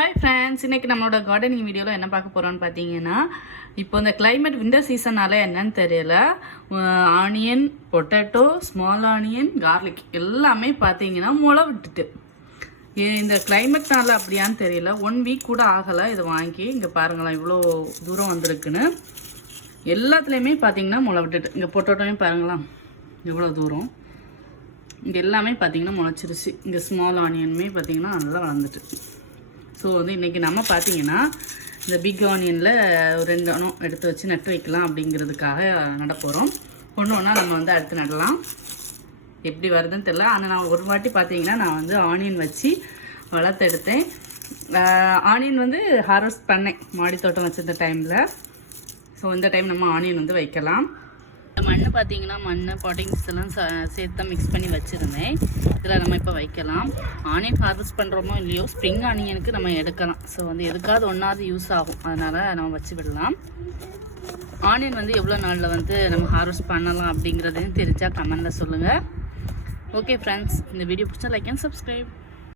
Hi friends இன்னைக்கு நம்மளோட gardening வீடியோவில் என்ன பார்க்க போகிறோம்னு பார்த்தீங்கன்னா இப்போ இந்த கிளைமேட் விண்டர் சீசனால என்னன்னு தெரியல. Onion potato small onion garlic எல்லாமே பார்த்தீங்கன்னா முளை விட்டுட்டு. இந்த கிளைமேட்னால அப்படியான்னு தெரியல. ஒன் வீக் கூட ஆகலை. இதை வாங்கி இங்கே பாருங்களேன் இவ்வளோ தூரம் வந்திருக்குன்னு. எல்லாத்துலேயுமே பார்த்தீங்கன்னா முளை விட்டுட்டு. இங்கே பொட்டோட்டோமே பாருங்களேன் இவ்வளோ தூரம். இங்கே எல்லாமே பார்த்தீங்கன்னா முளைச்சிருச்சு. இங்கே ஸ்மால் ஆனியனுமே பார்த்தீங்கன்னா நல்லா வளர்ந்துட்டு. ஸோ வந்து இன்றைக்கி நம்ம பார்த்தீங்கன்னா இந்த பிக் ஆனியனில் ஒரு ரெண்டு அணம் எடுத்து வச்சு நட்டு வைக்கலாம் அப்படிங்கிறதுக்காக நட போகிறோம் ஒன்று ஒன்றா நம்ம வந்து அடுத்து நடலாம். எப்படி வருதுன்னு தெரில ஆனால் நான் ஒரு வாட்டி பார்த்தீங்கன்னா நான் வந்து ஆனியன் வச்சு வளர்த்து எடுத்தேன் ஆனியன் வந்து ஹார்வெஸ்ட் பண்ணேன். மாடி தோட்டம் வச்சிருந்த டைமில் ஸோ இந்த டைம் நம்ம ஆனியன் வந்து வைக்கலாம். மண் பார்த்தீங்கன்னா மண் பாட்டிங்ஸ் எல்லாம் ச- சேர்த்து தான் மிக்ஸ் பண்ணி வச்சுருந்தேன். இதில் நம்ம இப்போ வைக்கலாம். ஆனியன் ஹார்வெஸ்ட் பண்ணுறோமோ இல்லையோ ஸ்ப்ரிங் ஆனியனுக்கு நம்ம எடுக்கலாம். ஸோ வந்து எதுக்காவது ஒன்றாவது யூஸ் ஆகும். அதனால் நம்ம வச்சு விடலாம். ஆனியன் வந்து எவ்வளோ நாளில் வந்து நம்ம ஹார்வெஸ்ட் பண்ணலாம் அப்படிங்கிறதையும் தெரிஞ்சால் கமெண்டில் சொல்லுங்கள் ஓகே ஃப்ரெண்ட்ஸ் இந்த வீடியோ பிடிச்சா லைக் அண்ட் சப்ஸ்கிரைப்